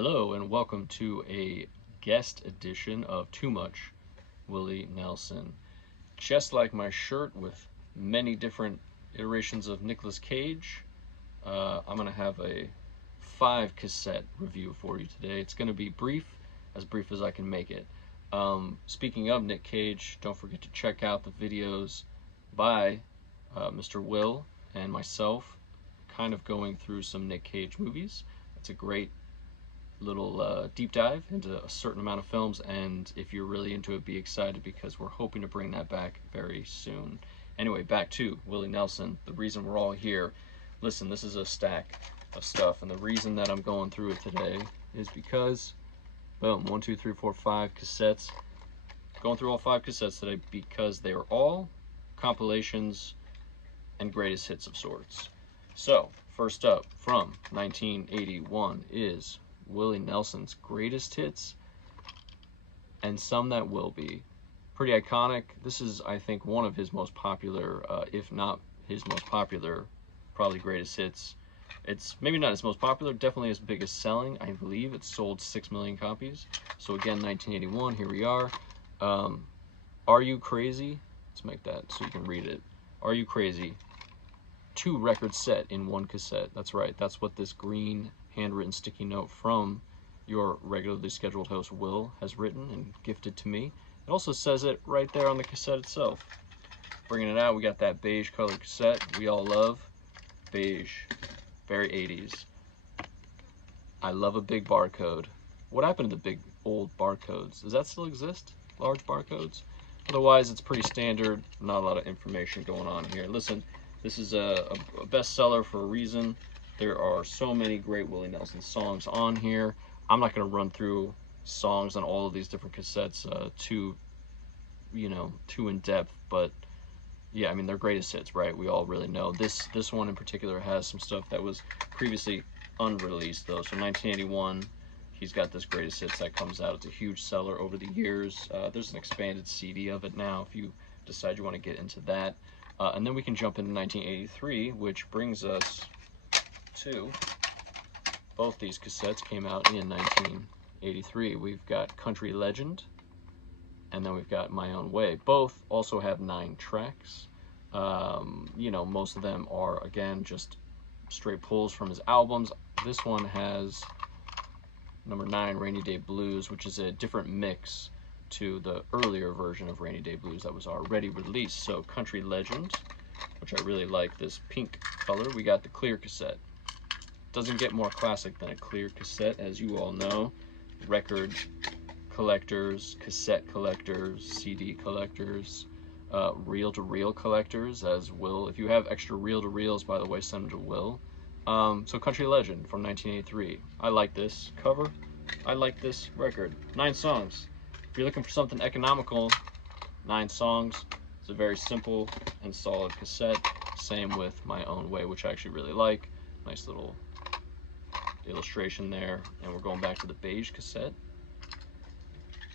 Hello and welcome to a guest edition of Too Much Willie Nelson. Just like my shirt with many different iterations of Nicolas Cage, I'm going to have a 5 cassette review for you today. It's going to be brief as I can make it. Speaking of Nick Cage, don't forget to check out the videos by Mr. Will and myself, kind of going through some Nick Cage movies. It's a great little deep dive into a certain amount of films, and if you're really into it, be excited because we're hoping to bring that back very soon. Anyway, back to Willie Nelson, the reason we're all here. Listen, this is a stack of stuff, and the reason that I'm going through it today is because, boom, 1, 2, 3, 4, 5 cassettes. Going through all 5 cassettes today because they are all compilations and greatest hits of sorts. So, first up, from 1981 is Willie Nelson's greatest hits, and some that will be. Pretty iconic. This is, I think, one of his most popular, if not his most popular, probably greatest hits. It's maybe not his most popular, definitely his biggest selling. I believe it sold 6 million copies. So again, 1981, here we are. Are You Crazy? Let's make that so you can read it. Are You Crazy? 2 record set in 1 cassette. That's right. That's what this green handwritten sticky note from your regularly scheduled host Will has written and gifted to me. It also says it right there on the cassette itself. Bringing it out, we got that beige colored cassette we all love. Beige, very 80s. I love a big barcode. What happened to the big old barcodes? Does that still exist? Large barcodes? Otherwise, it's pretty standard. Not a lot of information going on here. Listen, this is a bestseller for a reason. There are so many great Willie Nelson songs on here. I'm not going to run through songs on all of these different cassettes too in depth, but yeah, I mean, they're greatest hits, right? We all really know. This one in particular has some stuff that was previously unreleased, though. So 1981, he's got this greatest hits that comes out. It's a huge seller over the years. There's an expanded CD of it now if you decide you want to get into that. And then we can jump into 1983, which brings us to both these cassettes came out in 1983. We've got Country Legend, and then we've got My Own Way. Both also have 9 tracks. Most of them are, again, just straight pulls from his albums. This one has number 9, Rainy Day Blues, which is a different mix to the earlier version of Rainy Day Blues that was already released. So Country Legend, which I really like, this pink color. We got the clear cassette. Doesn't get more classic than a clear cassette, as you all know. Record collectors, cassette collectors, CD collectors, reel-to-reel collectors, as Will. If you have extra reel-to-reels, by the way, send them to Will. So Country Legend from 1983. I like this cover. I like this record. 9 songs. If you're looking for something economical, 9 songs. It's a very simple and solid cassette. Same with My Own Way, which I actually really like. Nice little illustration there. And we're going back to the beige cassette.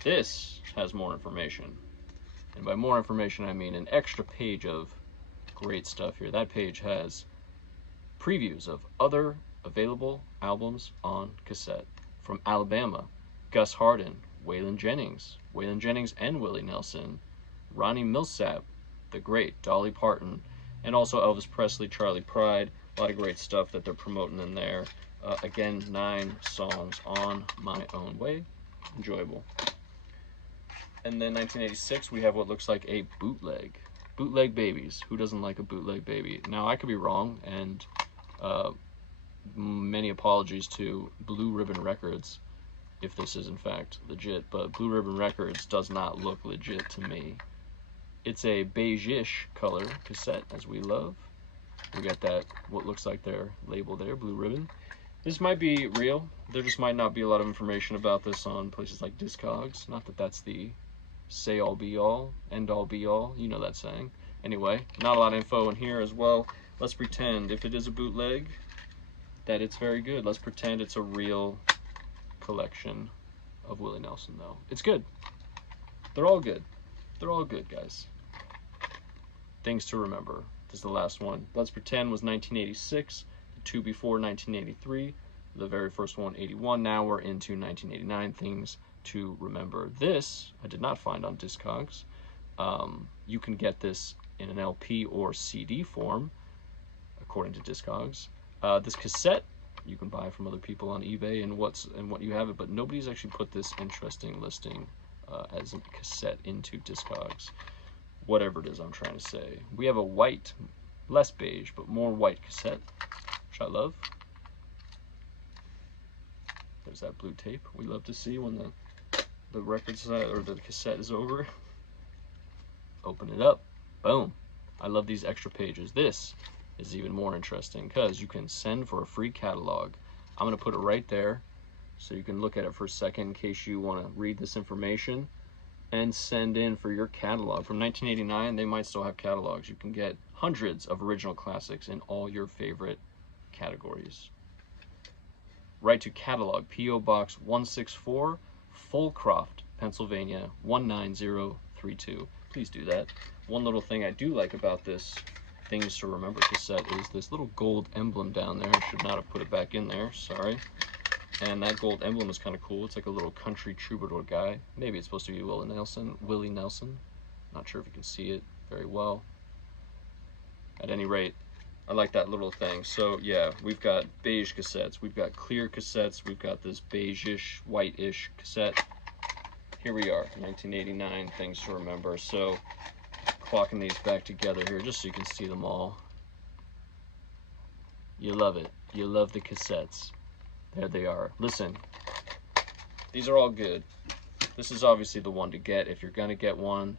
This has more information. And by more information, I mean an extra page of great stuff here. That page has previews of other available albums on cassette. From Alabama, Gus Hardin, Waylon Jennings and Willie Nelson, Ronnie Milsap, the great Dolly Parton, and also Elvis Presley, Charlie Pride. A lot of great stuff that they're promoting in there. Again, 9 songs on My Own Way. Enjoyable. And then 1986, we have what looks like a bootleg. Bootleg Babies. Who doesn't like a bootleg baby? Now, I could be wrong, and many apologies to Blue Ribbon Records if this is in fact legit, but Blue Ribbon Records does not look legit to me. It's a beige-ish color cassette, as we love. We got that, what looks like their label there, Blue Ribbon. This might be real. There just might not be a lot of information about this on places like Discogs. Not that that's the say-all be-all, end-all be-all, you know that saying. Anyway, not a lot of info in here as well. Let's pretend, if it is a bootleg, that it's very good. Let's pretend it's a real collection of Willie Nelson, though. It's good. They're all good. They're all good, guys. Things to remember. This is the last one. Let's pretend was 1986. The 2 before 1983 The very first one, 81. Now we're into 1989, things to remember. This I did not find on Discogs. You can get this in an LP or CD form, according to Discogs. This cassette you can buy from other people on eBay and what you have it, but nobody's actually put this interesting listing as a cassette into Discogs. Whatever it is I'm trying to say. We have a white, less beige, but more white cassette, which I love. There's that blue tape we love to see when the record side or the cassette is over. Open it up, boom. I love these extra pages. This is even more interesting because you can send for a free catalog. I'm going to put it right there so you can look at it for a second in case you want to read this information and send in for your catalog. From 1989, they might still have catalogs. You can get hundreds of original classics in all your favorite categories. Write to catalog, P.O. Box 164, Fulcroft, Pennsylvania 19032. Please do that. One little thing I do like about this Things to Remember cassette is this little gold emblem down there. I should not have put it back in there, sorry. And that gold emblem is kind of cool. It's like a little country troubadour guy. Maybe it's supposed to be Willie Nelson. Not sure if you can see it very well. At any rate, I like that little thing. So yeah, we've got beige cassettes, we've got clear cassettes, we've got this beige-ish, white-ish cassette. Here we are, 1989, Things to Remember. So clocking these back together here just so you can see them all. You love it. You love the cassettes. There they are. Listen, these are all good. This is obviously the one to get if you're going to get one.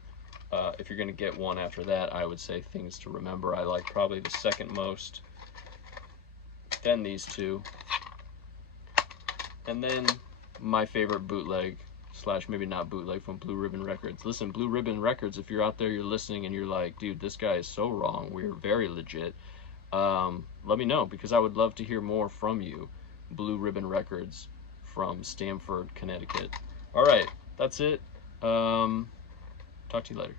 If you're going to get one after that, I would say Things to Remember. I like probably the second most. Then these two. And then my favorite bootleg, slash maybe not bootleg, from Blue Ribbon Records. Listen, Blue Ribbon Records, if you're out there, you're listening, and you're like, dude, this guy is so wrong. We're very legit. Let me know, because I would love to hear more from you. Blue Ribbon Records from Stamford, Connecticut. All right, that's it. Talk to you later.